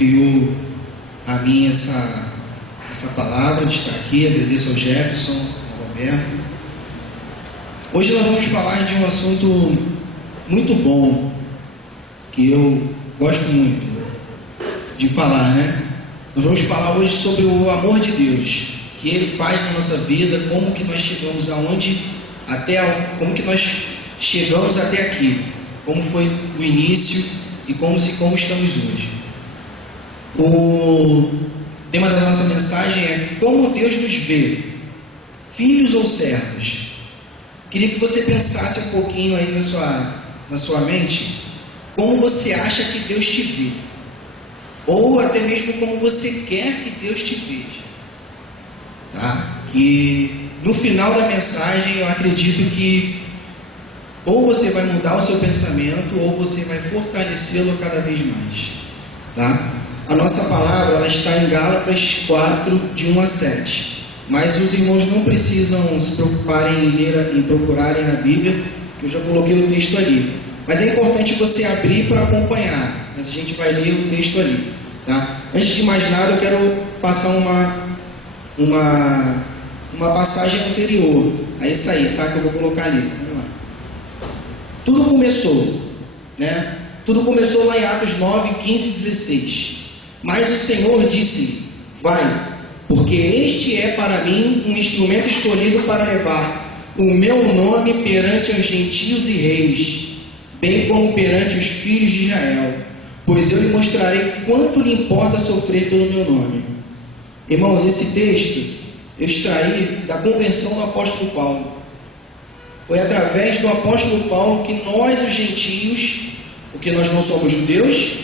confiou a mim essa palavra de estar aqui. Agradeço ao Jefferson, ao Roberto. Hoje nós vamos falar de um assunto muito bom, que eu gosto muito de falar, né? Nós vamos falar hoje sobre o amor de Deus, que Ele faz na nossa vida, como que nós chegamos como que nós chegamos até aqui, como foi o início e como estamos hoje. O tema da nossa mensagem é como Deus nos vê, filhos ou servos. Queria que você pensasse um pouquinho aí na sua mente, como você acha que Deus te vê, ou até mesmo como você quer que Deus te veja, tá? Que no final da mensagem eu acredito que ou você vai mudar o seu pensamento ou você vai fortalecê-lo cada vez mais, tá? A nossa palavra ela está em Gálatas 4, de 1 a 7. Mas os irmãos não precisam se preocuparem em procurarem na Bíblia, que eu já coloquei o texto ali. Mas é importante você abrir para acompanhar, mas a gente vai ler o texto ali, tá? Antes de mais nada, eu quero passar uma passagem anterior a isso aí, tá? Que eu vou colocar ali. Vamos lá. Tudo começou, né? Tudo começou lá em Atos 9, 15 e 16. Mas o Senhor disse: vai, porque este é para mim um instrumento escolhido para levar o meu nome perante os gentios e reis, bem como perante os filhos de Israel, pois eu lhe mostrarei quanto lhe importa sofrer pelo meu nome. Irmãos, esse texto eu extraí da convenção do apóstolo Paulo. Foi através do apóstolo Paulo que nós, os gentios, porque nós não somos judeus,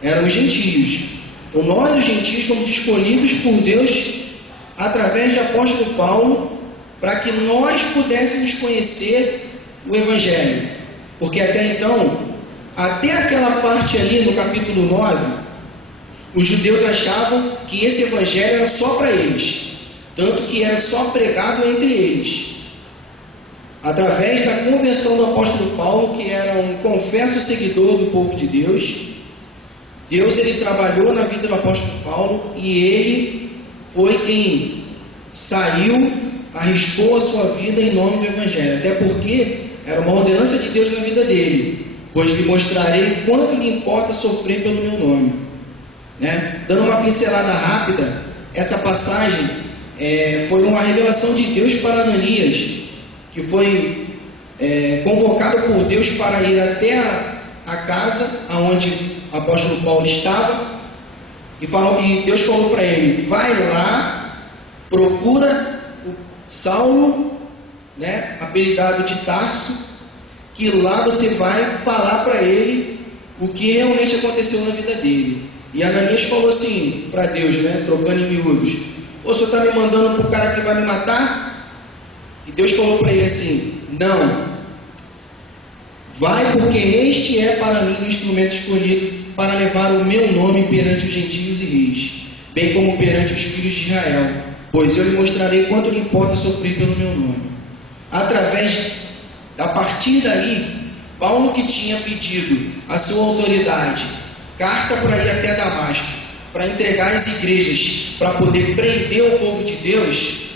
éramos gentios. Então nós, os gentios, fomos escolhidos por Deus através do apóstolo Paulo para que nós pudéssemos conhecer o Evangelho. Porque até então, até aquela parte ali no capítulo 9, os judeus achavam que esse Evangelho era só para eles, tanto que era só pregado entre eles. Através da convenção do apóstolo Paulo, que era um confesso seguidor do povo de Deus, Deus ele trabalhou na vida do apóstolo Paulo e ele foi quem saiu, arriscou a sua vida em nome do Evangelho, até porque era uma ordenança de Deus na vida dele, pois lhe mostrarei quanto lhe importa sofrer pelo meu nome, né? Dando uma pincelada rápida, essa passagem foi uma revelação de Deus para Ananias, que foi convocado por Deus para ir até a casa onde o apóstolo Paulo estava, e Deus falou para ele: vai lá, procura o Saulo, né, apelidado de Tarso, que lá você vai falar para ele o que realmente aconteceu na vida dele. E Ananias falou assim para Deus, né, trocando em miúdos: o senhor está me mandando para o cara que vai me matar? E Deus falou para ele assim: não, vai, porque este é para mim o instrumento escolhido para levar o meu nome perante os gentios e reis, bem como perante os filhos de Israel, pois eu lhe mostrarei quanto lhe importa sofrer pelo meu nome. A partir daí, Paulo, que tinha pedido a sua autoridade carta para ir até Damasco, para entregar às igrejas, para poder prender o povo de Deus,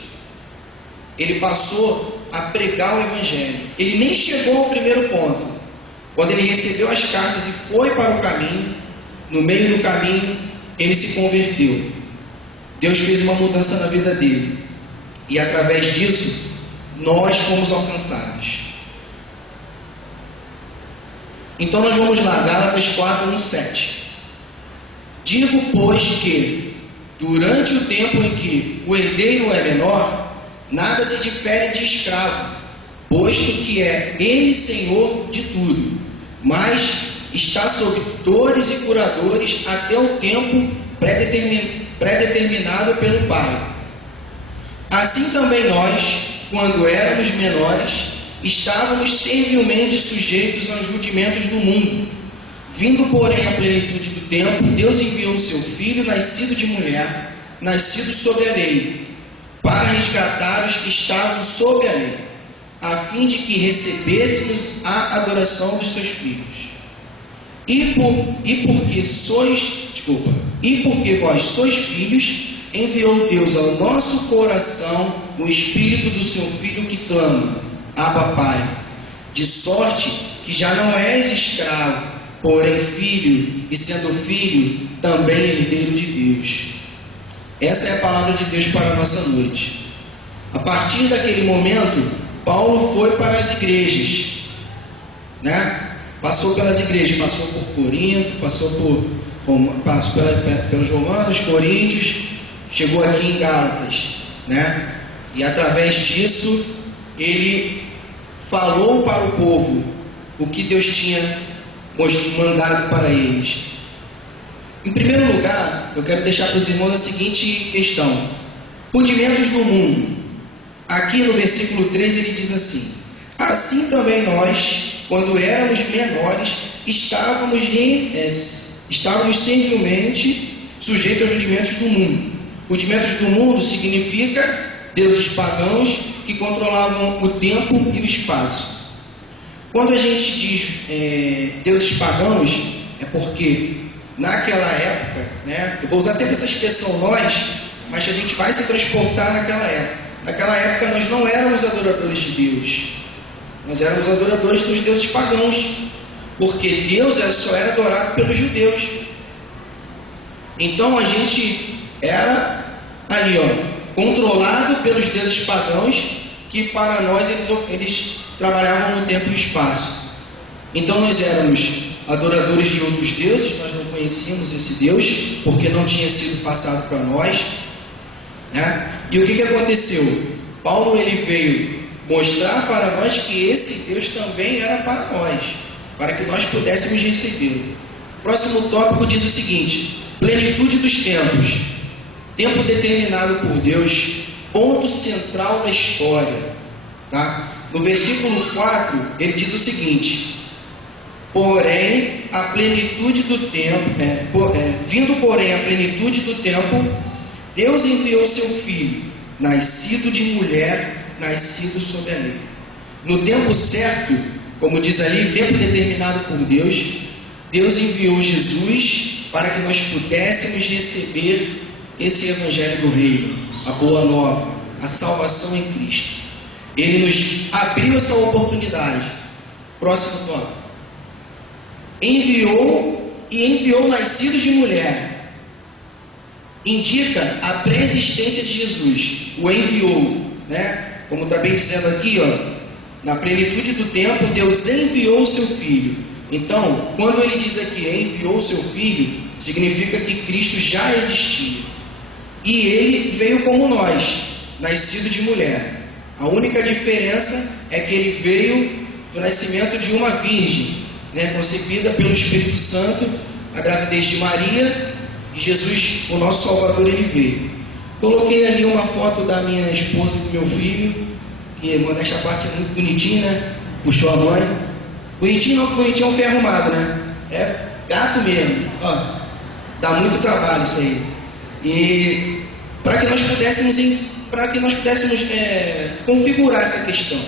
ele passou a pregar o Evangelho. Ele nem chegou ao primeiro ponto. Quando ele recebeu as cartas e foi para o caminho, no meio do caminho, ele se converteu. Deus fez uma mudança na vida dele. E através disso, nós fomos alcançados. Então nós vamos lá, Gálatas 4, 1, 7. Digo, pois, que durante o tempo em que o herdeiro é menor, nada se difere de escravo, posto que é ele senhor de tudo, mas está sob tutores e curadores até o tempo pré-determinado pelo Pai. Assim também nós, quando éramos menores, estávamos servilmente sujeitos aos rudimentos do mundo. Vindo, porém, à plenitude do tempo, Deus enviou o seu Filho, nascido de mulher, nascido sob a lei, para resgatar os que estavam sob a lei, a fim de que recebêssemos a adoração dos seus filhos. E porque sois, E porque vós sois filhos, enviou Deus ao nosso coração o Espírito do seu Filho que clama, Abba, Pai. De sorte que já não és escravo, porém filho, e sendo filho, também herdeiro de Deus. Essa é a palavra de Deus para a nossa noite. A partir daquele momento, Paulo foi para as igrejas, né? Passou pelas igrejas, passou por Corinto, passou pelos Romanos, Coríntios, chegou aqui em Gálatas, né? E através disso, ele falou para o povo o que Deus tinha mandado para eles. Em primeiro lugar, eu quero deixar para os irmãos a seguinte questão: rudimentos do mundo. Aqui no versículo 13 ele diz assim: assim também nós, quando éramos menores, estávamos servilmente sujeitos aos rudimentos do mundo. Rudimentos do mundo significa deuses pagãos que controlavam o tempo e o espaço. Quando a gente diz deuses pagãos, é porque naquela época, né, eu vou usar sempre essa expressão nós, mas a gente vai se transportar naquela época. Naquela época nós não éramos adoradores de Deus, nós éramos adoradores dos deuses pagãos, porque Deus só era adorado pelos judeus. Então a gente era ali, controlado pelos deuses pagãos, que para nós eles trabalhavam no tempo e espaço. Então nós éramos adoradores de outros deuses, nós não conhecíamos esse Deus, porque não tinha sido passado para nós, né? E o que aconteceu? Paulo ele veio mostrar para nós que esse Deus também era para nós, para que nós pudéssemos recebê-lo. Próximo tópico diz o seguinte: plenitude dos tempos. Tempo determinado por Deus, ponto central da história, tá? No versículo 4, ele diz o seguinte: porém, a plenitude do tempo, vindo porém a plenitude do tempo, Deus enviou seu Filho, nascido de mulher, nascido sob a lei. No tempo certo, como diz ali, tempo determinado por Deus, Deus enviou Jesus para que nós pudéssemos receber esse Evangelho do Reino, a Boa Nova, a salvação em Cristo. Ele nos abriu essa oportunidade. Próximo tópico. Enviou nascidos de mulher. Indica a preexistência de Jesus. O enviou, né? Como está bem dizendo aqui, na plenitude do tempo, Deus enviou o seu Filho. Então, quando ele diz aqui, enviou o seu Filho, significa que Cristo já existia. E ele veio como nós, nascido de mulher. A única diferença é que ele veio do nascimento de uma virgem, né, concebida pelo Espírito Santo, a gravidez de Maria, e Jesus, o nosso Salvador, ele veio. Coloquei ali uma foto da minha esposa e do meu filho, que modéstia à parte é muito bonitinho, né? Puxou a mãe. Bonitinho não, bonitinho é um ferro arrumado, né? É gato mesmo. Dá muito trabalho isso aí. E para que nós pudéssemos configurar essa questão,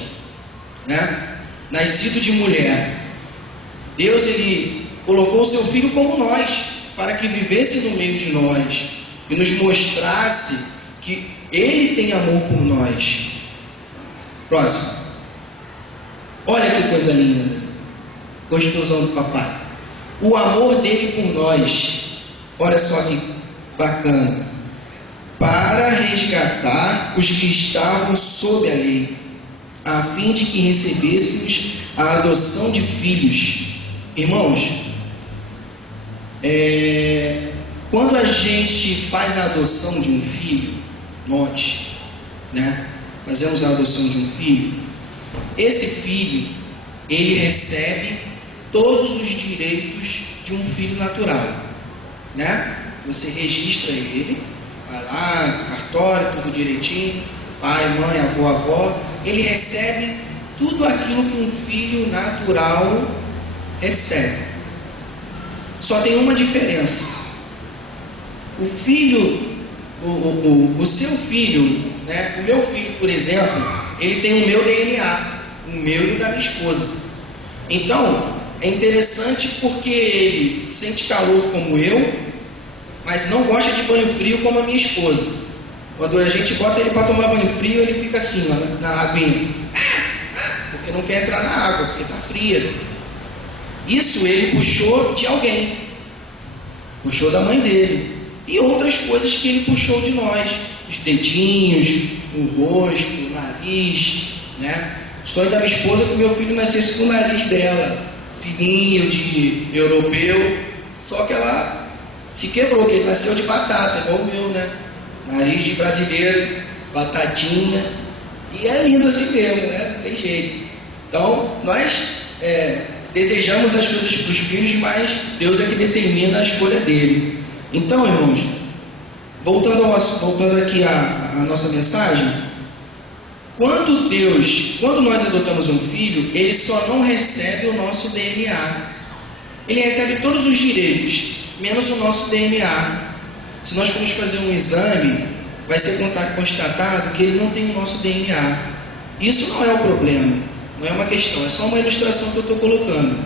né? Nascido de mulher, Deus ele colocou o seu Filho como nós, para que vivesse no meio de nós e nos mostrasse que ele tem amor por nós. Próximo. Olha que coisa linda. Gostosão do papai. O amor dele por nós. Olha só que bacana. Para resgatar os que estavam sob a lei, a fim de que recebêssemos a adoção de filhos. Irmãos, quando a gente faz a adoção de um filho, nós, né, fazemos a adoção de um filho, esse filho, ele recebe todos os direitos de um filho natural, né? Você registra ele, vai lá, cartório, tudo direitinho, pai, mãe, avô, avó, ele recebe tudo aquilo que um filho natural recebe. Só tem uma diferença. O filho, o seu filho, né? O meu filho, por exemplo, ele tem o meu DNA, o meu e o da minha esposa. Então, é interessante porque ele sente calor como eu, mas não gosta de banho frio como a minha esposa. Quando a gente bota ele para tomar banho frio, ele fica assim, ó, na aguinha, porque não quer entrar na água, porque está fria. Isso ele puxou de alguém, puxou da mãe dele, e outras coisas que ele puxou de nós, os dedinhos, o rosto, o nariz, né? O sonho da minha esposa é que o meu filho nascesse com o nariz dela, fininho, de europeu, só que ela se quebrou, que ele nasceu de batata, igual o meu, né? Nariz de brasileiro, batatinha, e é lindo assim mesmo, né? Não tem jeito. Então, nós desejamos as coisas para os filhos, mas Deus é que determina a escolha dele. Então, irmãos, voltando aqui à nossa mensagem, quando nós adotamos um filho, ele só não recebe o nosso DNA. Ele recebe todos os direitos, menos o nosso DNA. Se nós formos fazer um exame, vai ser constatado que ele não tem o nosso DNA. Isso não é o problema, não é uma questão, é só uma ilustração que eu estou colocando.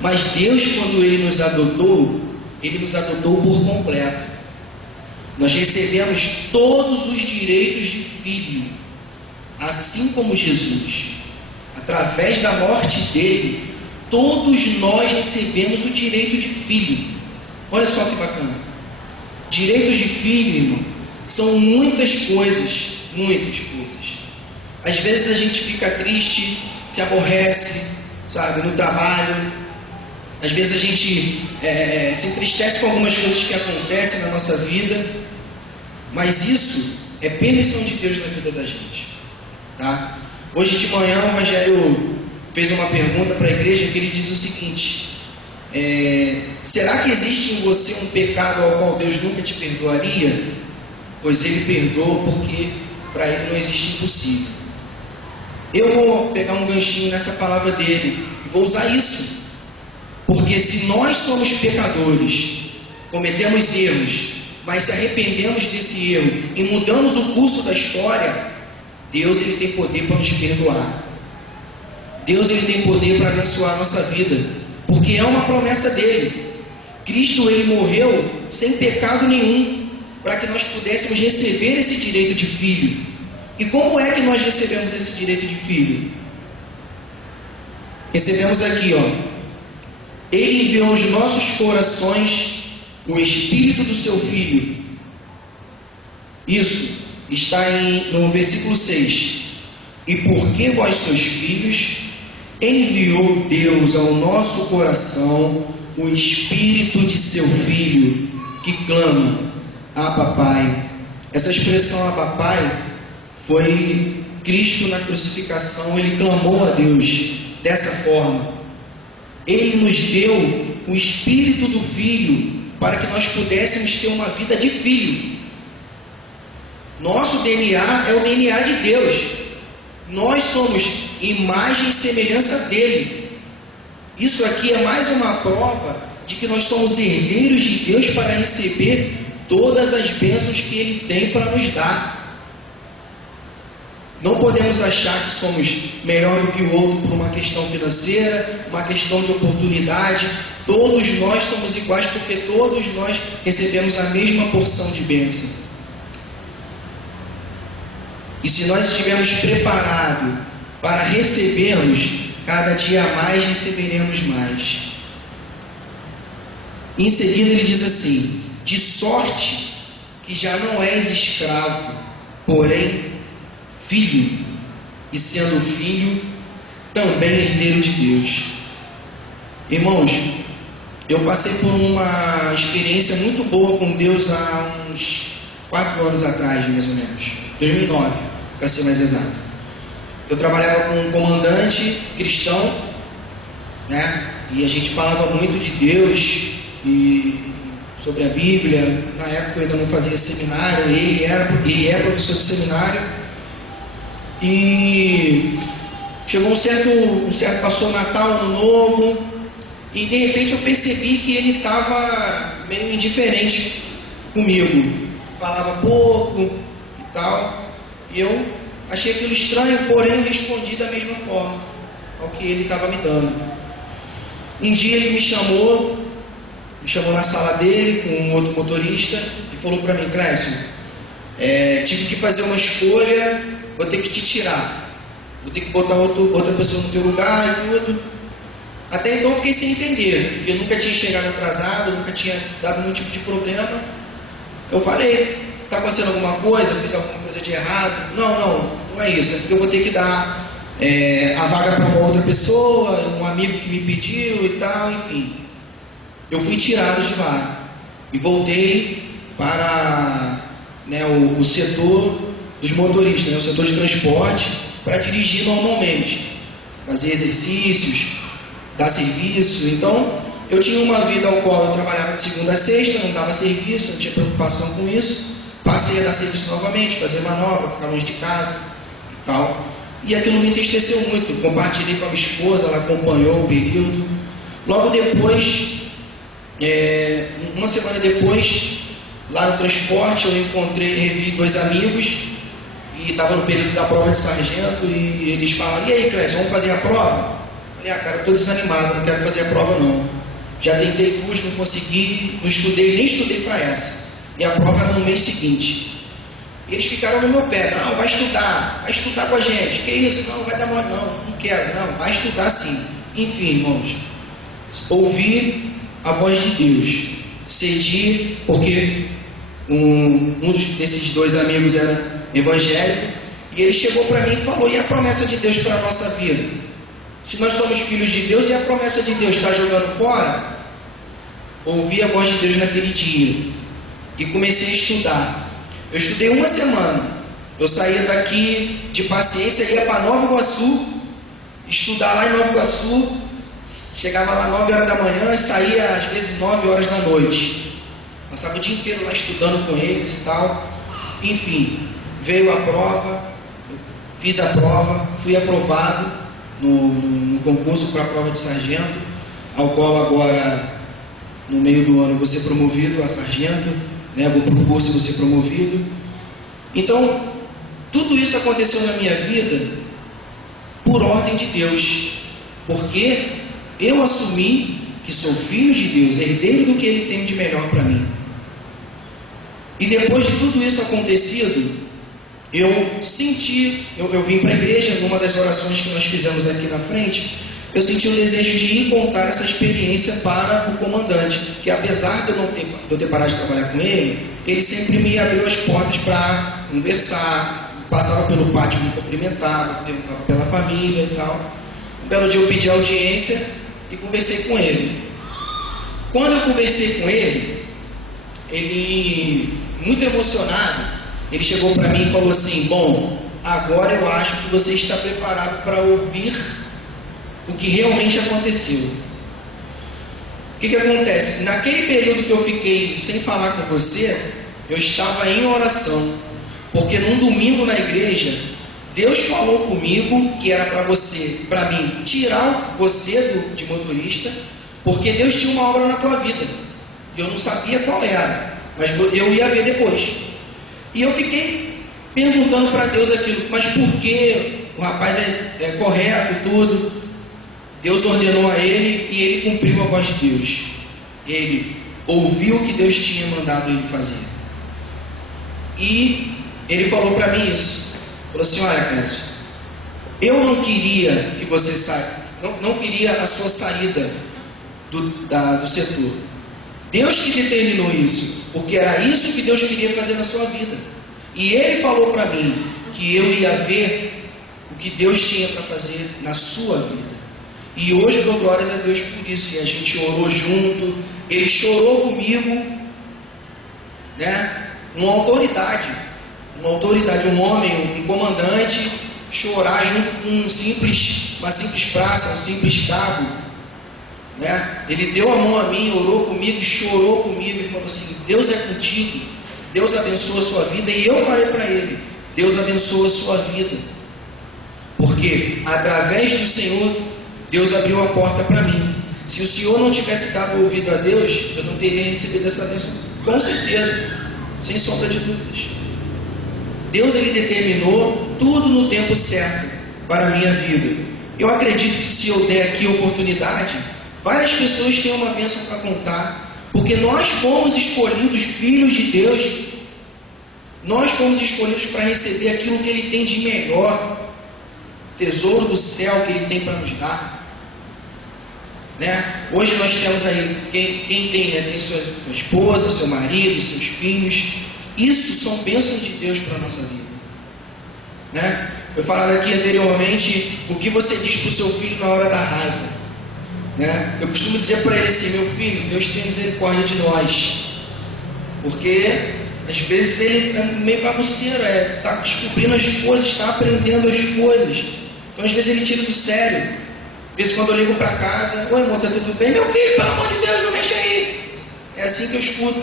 Mas Deus, quando Ele nos adotou por completo. Nós recebemos todos os direitos de filho, assim como Jesus. Através da morte dele, todos nós recebemos o direito de filho. Olha só que bacana. Direitos de filho, irmão, são muitas coisas, muitas coisas. Às vezes a gente fica triste, se aborrece, sabe, no trabalho. Às vezes a gente se entristece com algumas coisas que acontecem na nossa vida, mas isso é permissão de Deus na vida da gente, tá? Hoje de manhã o Rogério fez uma pergunta para a igreja que ele diz o seguinte: será que existe em você um pecado ao qual Deus nunca te perdoaria? Pois Ele perdoa, porque para Ele não existe impossível. Eu vou pegar um ganchinho nessa palavra dele e vou usar isso. Porque se nós somos pecadores, cometemos erros, mas se arrependemos desse erro e mudamos o curso da história, Deus ele tem poder para nos perdoar. Deus ele tem poder para abençoar a nossa vida, porque é uma promessa dele. Cristo ele morreu sem pecado nenhum, para que nós pudéssemos receber esse direito de filho. E como é que nós recebemos esse direito de filho? Recebemos aqui, ó. Ele enviou aos nossos corações o Espírito do seu Filho. Isso está no versículo 6. E porque vós sois filhos, enviou Deus ao nosso coração o Espírito de seu Filho, que clama: Abba, Pai. Essa expressão Abba, Pai foi Cristo na crucificação. Ele clamou a Deus dessa forma. Ele nos deu o Espírito do Filho para que nós pudéssemos ter uma vida de filho. Nosso DNA é o DNA de Deus. Nós somos imagem e semelhança dele. Isso aqui é mais uma prova de que nós somos herdeiros de Deus para receber todas as bênçãos que Ele tem para nos dar. Não podemos achar que somos melhor do que o outro por uma questão financeira, uma questão de oportunidade. Todos nós somos iguais porque todos nós recebemos a mesma porção de bênção. E se nós estivermos preparados para recebermos, cada dia mais receberemos mais. Em seguida ele diz assim: de sorte que já não és escravo, porém filho, e sendo filho, também herdeiro de Deus. Irmãos, eu passei por uma experiência muito boa com Deus há uns 4 anos atrás, mais ou menos, 2009, para ser mais exato. Eu trabalhava com um comandante cristão, né? E a gente falava muito de Deus e sobre a Bíblia. Na época eu ainda não fazia seminário, ele é professor de seminário. E chegou um certo passou o Natal, Ano Novo, e de repente eu percebi que ele estava meio indiferente comigo, falava pouco e tal, e eu achei aquilo estranho, porém eu respondi da mesma forma ao que ele estava me dando. Um dia ele me chamou me chamou na sala dele com um outro motorista e falou para mim: Clécio, tive que fazer uma escolha, vou ter que te tirar, vou ter que botar outra pessoa no teu lugar e tudo. Até então eu fiquei sem entender, porque eu nunca tinha chegado atrasado, nunca tinha dado nenhum tipo de problema. Eu falei: está acontecendo alguma coisa? Fiz alguma coisa de errado? Não é isso, é porque eu vou ter que dar a vaga para uma outra pessoa, um amigo que me pediu e tal, enfim. Eu fui tirado de vaga e voltei para o setor dos motoristas, o setor de transporte, para dirigir normalmente, fazer exercícios, dar serviço. Então, eu tinha uma vida ao qual eu trabalhava de segunda a sexta, não dava serviço, não tinha preocupação com isso. Passei a dar serviço novamente, fazer manobra, ficar longe de casa e tal. E aquilo me entristeceu muito. Compartilhei com a minha esposa, ela acompanhou o período. Logo depois, uma semana depois, lá no transporte, eu revi 2 amigos e estava no período da prova de sargento e eles falaram: e aí, Clécio, vamos fazer a prova? Eu falei: cara, eu estou desanimado, não quero fazer a prova não. Já tentei 2, não consegui, não estudei, nem estudei para essa. E a prova era no mês seguinte. E eles ficaram no meu pé: não, vai estudar com a gente. Que isso? Não, vai dar mole, não quero, não, vai estudar sim. Enfim, irmãos, ouvi a voz de Deus, cedi, porque um desses 2 amigos era evangélico, e ele chegou para mim e falou: e a promessa de Deus para a nossa vida? Se nós somos filhos de Deus e a promessa de Deus está jogando fora? Ouvi a voz de Deus naquele dia e comecei a estudar. Eu estudei uma semana. Eu saía daqui de Paciência, ia para Nova Iguaçu, estudar lá em Nova Iguaçu, chegava lá 9 horas da manhã e saía às vezes 9 horas da noite. Passava o dia inteiro lá estudando com eles e tal. Enfim, veio a prova, fiz a prova, fui aprovado no concurso para a prova de sargento, ao qual agora, no meio do ano, vou ser promovido a sargento, vou para o curso e vou ser promovido. Então, tudo isso aconteceu na minha vida por ordem de Deus, porque eu assumi que sou filho de Deus, herdeiro do que Ele tem de melhor para mim. E depois de tudo isso acontecido, eu vim para a igreja, numa das orações que nós fizemos aqui na frente, eu senti o desejo de ir contar essa experiência para o comandante, que apesar de eu ter parado de trabalhar com ele sempre me abriu as portas para conversar, passava pelo pátio, me cumprimentava, perguntava pela família e tal. Um belo dia eu pedi audiência e conversei com ele. Quando eu conversei com ele, muito emocionado, ele chegou para mim e falou assim: bom, agora eu acho que você está preparado para ouvir o que realmente aconteceu. O que acontece? Naquele período que eu fiquei sem falar com você, eu estava em oração, porque num domingo na igreja, Deus falou comigo que era para mim, tirar você de motorista, porque Deus tinha uma obra na tua vida. Eu não sabia qual era, mas eu ia ver depois. E eu fiquei perguntando para Deus aquilo: mas por que? O rapaz é correto e tudo. Deus ordenou a ele e ele cumpriu a voz de Deus. Ele ouviu o que Deus tinha mandado ele fazer. E ele falou para mim isso. Falou assim: olha, Clécio, eu não queria que você saia, não queria a sua saída do setor. Deus que determinou isso, porque era isso que Deus queria fazer na sua vida. E Ele falou para mim que eu ia ver o que Deus tinha para fazer na sua vida. E hoje eu dou glórias a Deus por isso. E a gente orou junto, Ele chorou comigo, uma autoridade, um homem, um comandante, chorar junto com uma simples praça, um simples cabo. Ele deu a mão a mim, orou comigo, chorou comigo e falou assim: Deus é contigo, Deus abençoa a sua vida. E eu falei para ele: Deus abençoa a sua vida, porque através do Senhor Deus abriu a porta para mim. Se o Senhor não tivesse dado ouvido a Deus, eu não teria recebido essa bênção, com certeza, sem sombra de dúvidas. Deus, Ele determinou tudo no tempo certo para a minha vida. Eu acredito que se eu der aqui oportunidade, várias pessoas têm uma bênção para contar, Porque nós fomos escolhidos filhos de Deus, nós fomos escolhidos para receber aquilo que Ele tem de melhor, tesouro do céu que Ele tem para nos dar. Né? Hoje nós temos aí, quem tem, né, tem sua esposa, seu marido, seus filhos. Isso são bênçãos de Deus para a nossa vida. Né? Eu falava aqui anteriormente o que você diz para o seu filho na hora da raiva. Né? Eu costumo dizer para ele assim: meu filho, Deus tem misericórdia de nós. Porque às vezes ele é meio bagunceiro, está descobrindo as coisas, está aprendendo as coisas. Então às vezes ele tira do sério. Às vezes quando eu ligo para casa: oi irmão, está tudo bem? Meu filho, pelo amor de Deus, não mexe aí. É assim que eu escuto.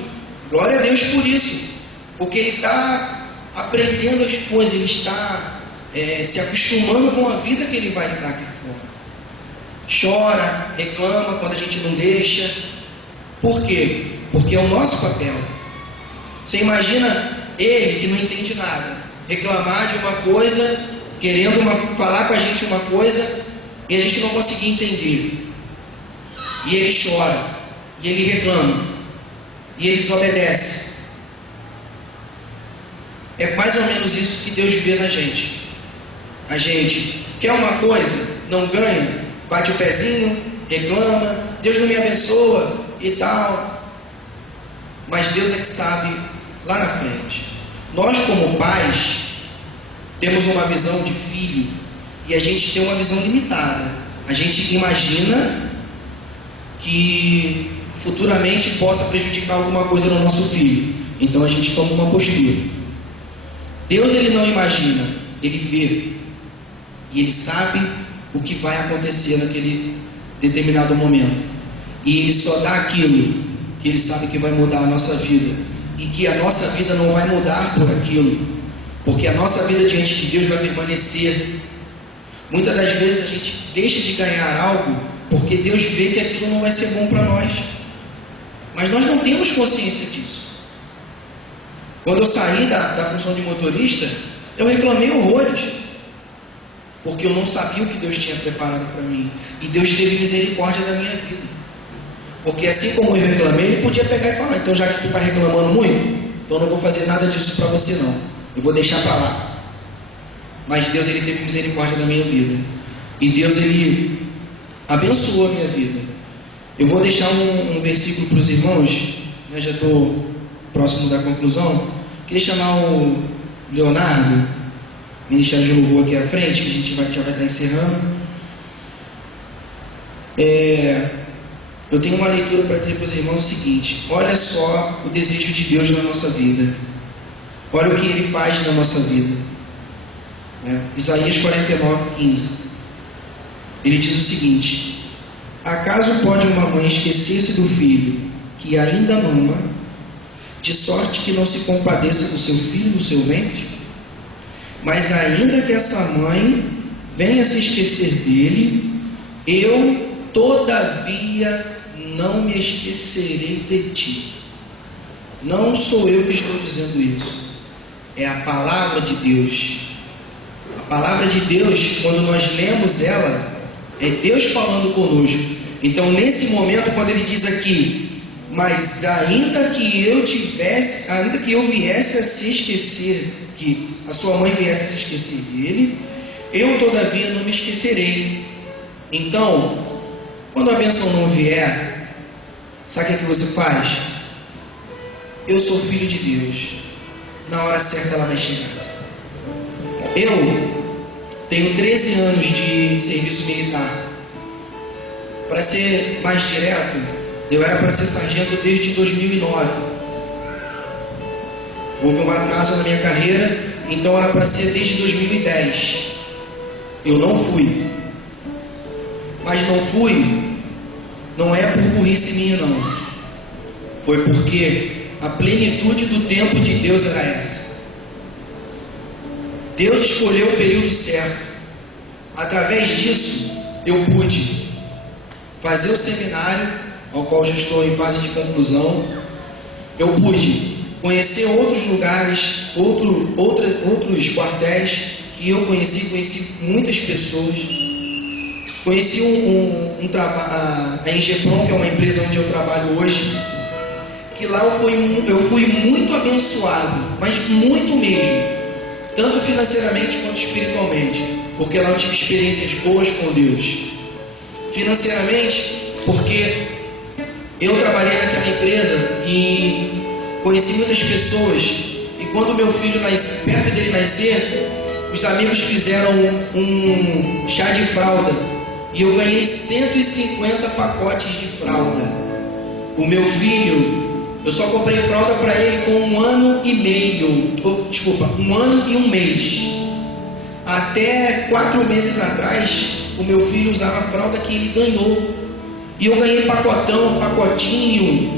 Glória a Deus por isso. Porque ele está aprendendo as coisas, ele está se acostumando com a vida que ele vai lidar aqui fora. Chora, reclama quando a gente não deixa. Por quê? Porque é o nosso papel. Você imagina ele que não entende nada reclamar de uma coisa, querendo falar com a gente uma coisa, e a gente não conseguir entender. E ele chora, e ele reclama, e ele desobedece. É mais ou menos isso que Deus vê na gente. A gente quer uma coisa, não ganha, bate o pezinho, reclama, Deus não me abençoa e tal. Mas Deus é que sabe lá na frente. Nós, como pais, temos uma visão de filho e a gente tem uma visão limitada. A gente imagina que futuramente possa prejudicar alguma coisa no nosso filho. Então a gente toma uma postura. Deus, ele não imagina, ele vê. E ele sabe o que vai acontecer naquele determinado momento. E ele só dá aquilo que ele sabe que vai mudar a nossa vida. E que a nossa vida não vai mudar por aquilo. Porque a nossa vida diante de Deus vai permanecer. Muitas das vezes a gente deixa de ganhar algo porque Deus vê que aquilo não vai ser bom para nós. Mas nós não temos consciência disso. Quando eu saí da função de motorista, eu reclamei horrores, porque eu não sabia o que Deus tinha preparado para mim. E Deus teve misericórdia da minha vida. Porque assim como eu reclamei, Ele podia pegar e falar: então já que tu está reclamando muito, então eu não vou fazer nada disso para você não. Eu vou deixar para lá. Mas Deus, Ele teve misericórdia da minha vida. E Deus, Ele abençoou a minha vida. Eu vou deixar um versículo para os irmãos, né? Já estou próximo da conclusão. Queria chamar o Leonardo, Ministério de Louvor, aqui à frente, que a gente já vai estar encerrando. Eu tenho uma leitura para dizer para os irmãos o seguinte: olha só o desejo de Deus na nossa vida. Olha o que Ele faz na nossa vida. Isaías 49:15. Ele diz o seguinte: acaso pode uma mãe esquecer-se do filho que ainda mama, de sorte que não se compadeça do seu filho no seu ventre? Mas ainda que essa mãe venha se esquecer dele, eu todavia não me esquecerei de ti. Não sou eu que estou dizendo isso, é a palavra de Deus. A palavra de Deus, quando nós lemos ela, é Deus falando conosco. Então nesse momento, quando ele diz aqui: mas ainda que eu viesse a se esquecer, que a sua mãe viesse a se esquecer dele, eu todavia não me esquecerei. Então, quando a bênção não vier, sabe o que você faz? Eu sou filho de Deus, na hora certa ela vai chegar. Eu tenho 13 anos de serviço militar. Para ser mais direto, eu era para ser sargento desde 2009. Houve um atraso na minha carreira, então era para ser desde 2010. Eu não fui. Mas não fui, não é por burrice minha não. Foi porque a plenitude do tempo de Deus era essa. Deus escolheu o período certo. Através disso, eu pude fazer o seminário, ao qual já estou em fase de conclusão. Eu pude conhecer outros lugares, outros quartéis que eu conheci muitas pessoas. Conheci a Engepron, que é uma empresa onde eu trabalho hoje. que lá eu fui muito abençoado, mas muito mesmo, tanto financeiramente quanto espiritualmente, porque lá eu tive experiências boas com Deus. Financeiramente, porque eu trabalhei naquela empresa e conheci muitas pessoas, e quando meu filho nasce, perto dele nascer, os amigos fizeram um chá de fralda e eu ganhei 150 pacotes de fralda. O meu filho, eu só comprei fralda para ele com 1 ano e meio, 1 ano e 1 mês. Até 4 meses atrás, o meu filho usava a fralda que ele ganhou. E eu ganhei pacotinho,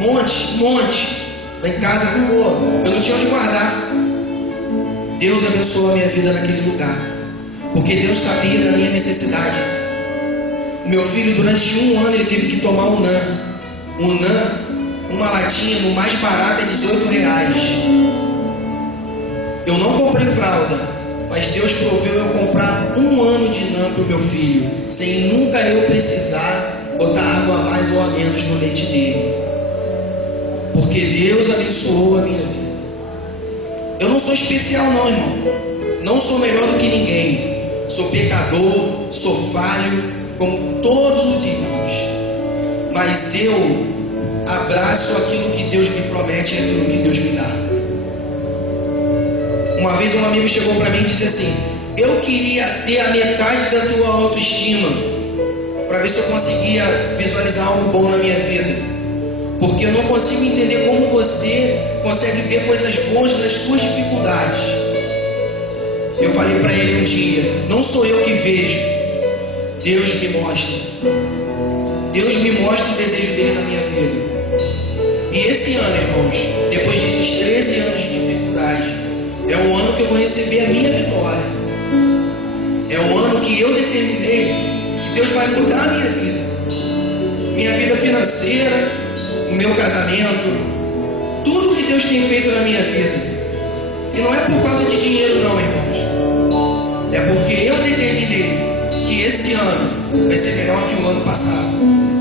monte. Lá em casa, eu não tinha onde guardar. Deus abençoou a minha vida naquele lugar, porque Deus sabia da minha necessidade. O meu filho, durante 1 ano, ele teve que tomar um NAN, uma latinha, no mais barato é R$18. Eu não comprei fralda, mas Deus proveu eu comprar 1 ano de NAN para o meu filho, sem nunca eu precisar botar água a mais ou a menos no leite dele, porque Deus abençoou a minha vida. Eu não sou especial não, irmão, não sou melhor do que ninguém, sou pecador, sou falho, como todos os irmãos, mas eu abraço aquilo que Deus me promete e aquilo que Deus me dá. Uma vez um amigo chegou para mim e disse assim: eu queria ter a metade da tua autoestima, para ver se eu conseguia visualizar algo bom na minha vida, porque eu não consigo entender como você consegue ver coisas boas nas suas dificuldades. Eu falei para ele um dia: não sou eu que vejo, Deus me mostra. Deus me mostra o desejo dele na minha vida. E esse ano, irmãos, depois desses 13 anos de dificuldade, é um ano que eu vou receber a minha vitória. É um ano que eu determinei que Deus vai mudar a minha vida. Minha vida financeira, o meu casamento, tudo que Deus tem feito na minha vida. E não é por causa de dinheiro não, irmãos. É porque eu determinei que esse ano vai ser melhor que o ano passado.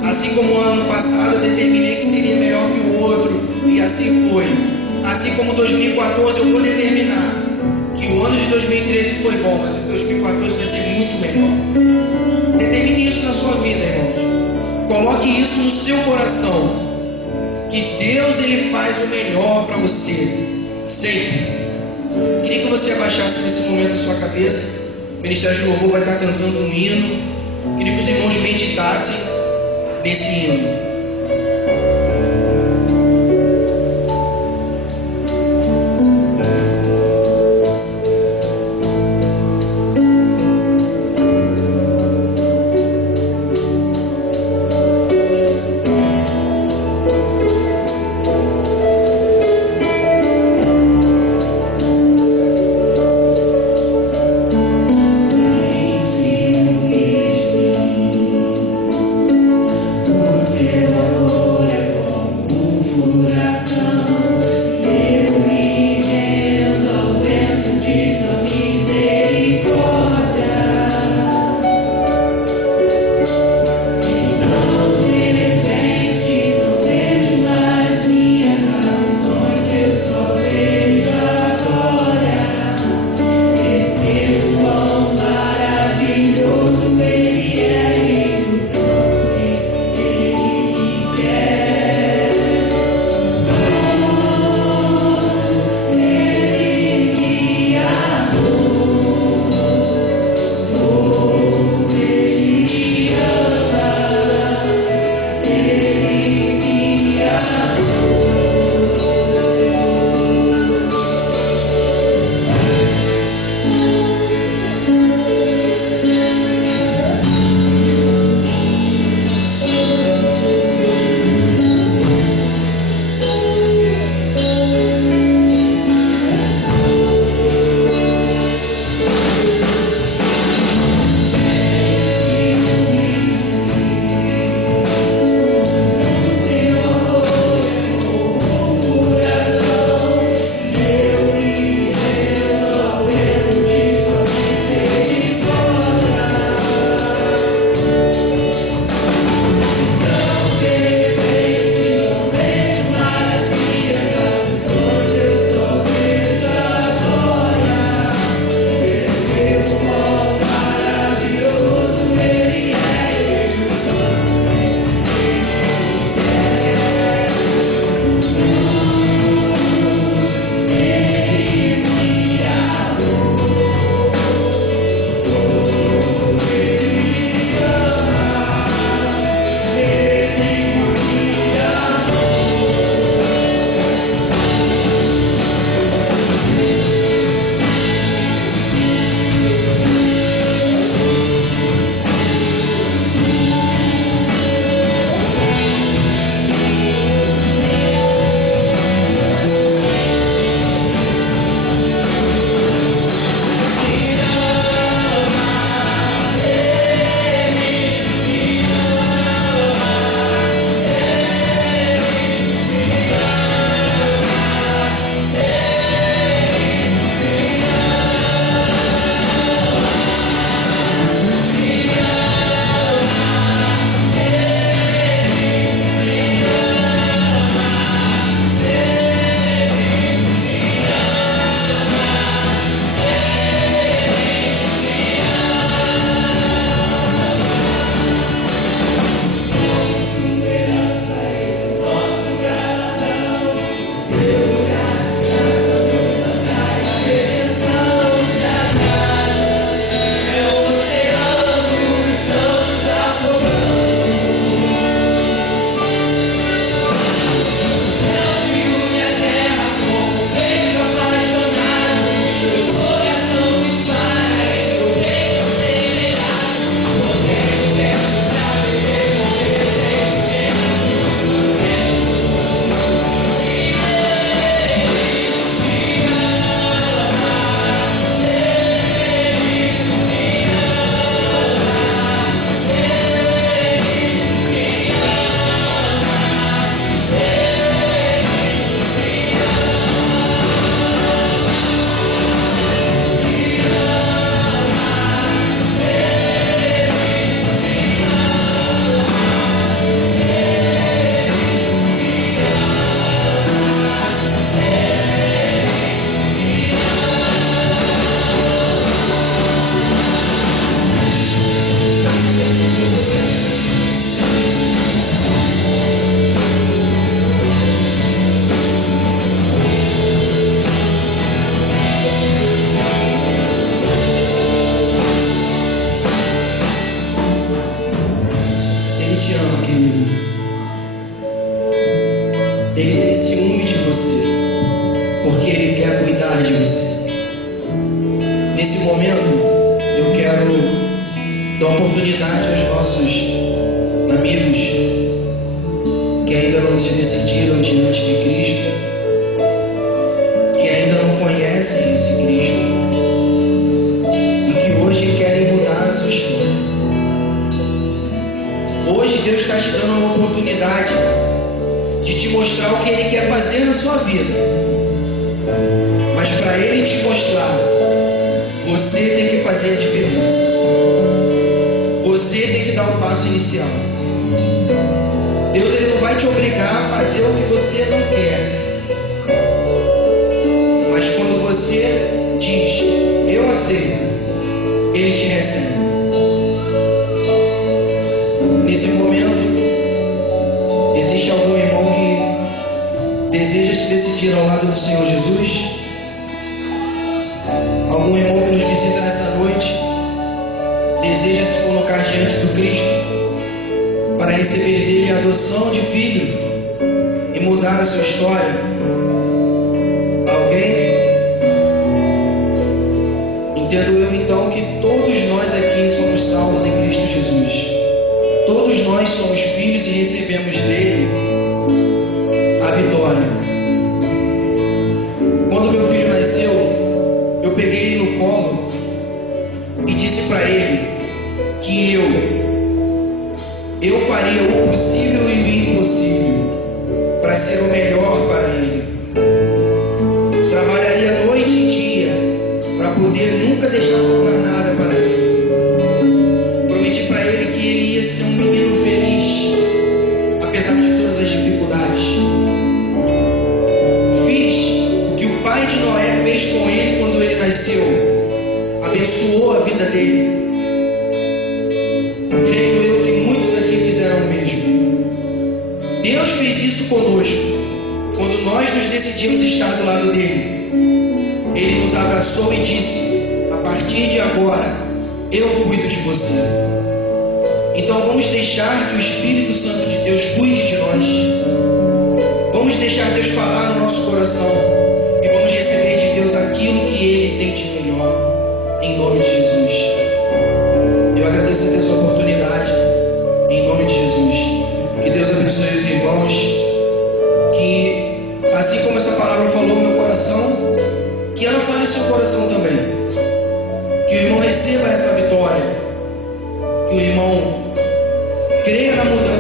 Assim como o ano passado eu determinei que seria melhor que o outro, e assim foi. Assim como 2014 eu vou determinar que o ano de 2013 foi bom, mas o de 2014 vai ser muito melhor. Determine isso na sua vida, irmãos. Coloque isso no seu coração, que Deus ele faz o melhor para você, sempre. Queria que você abaixasse nesse momento a sua cabeça. O Ministério de Louvor vai estar cantando um hino. Queria que os irmãos meditassem nesse hino. Você tarde você. Nesse momento, eu quero dar oportunidade aos nossos amigos que ainda não se decidiram diante de Cristo, que ainda não conhecem esse Cristo e que hoje querem mudar a sua história. Hoje Deus está te dando uma oportunidade de te mostrar o que Ele quer fazer na sua vida. Mas para Ele te mostrar, você tem que fazer a diferença. Você tem que dar o passo inicial. Deus ele não vai te obrigar a fazer o que você não quer. Mas quando você diz, eu aceito, Ele te recebe. Nesse momento, existe algum irmão que deseja se decidir ao lado do Senhor Jesus? Algum irmão que nos visita nessa noite deseja se colocar diante do Cristo para receber dele a adoção de filho e mudar a sua história? Alguém? Entendo eu então que todos nós aqui somos salvos em Cristo Jesus. Todos nós somos filhos e recebemos dele a vitória. Quando meu filho nasceu, eu peguei ele no colo e disse para ele que eu faria o possível e o impossível para ser o melhor para ele. Trabalharia noite e dia para poder nunca deixar faltar nada para ele. Prometi para ele que ele ia ser um menino feliz, apesar de todas as dificuldades. Fiz o que o pai de Noé fez com ele quando ele nasceu. Abençoou a vida dele. Creio eu que muitos aqui fizeram o mesmo. Deus fez isso conosco. Quando nós nos decidimos estar do lado dele, Ele nos abraçou e disse: a partir de agora, eu cuido de você. Então vamos deixar que o Espírito Santo de Deus cuide de nós. Vamos deixar Deus falar no nosso coração e vamos receber de Deus aquilo que Ele tem de melhor, em nome de Jesus. Eu agradeço a Deus a oportunidade, em nome de Jesus. Que Deus abençoe os irmãos, que assim como essa palavra falou no meu coração, que ela fale no seu coração também. Que o irmão receba essa vitória, que o irmão creia na mudança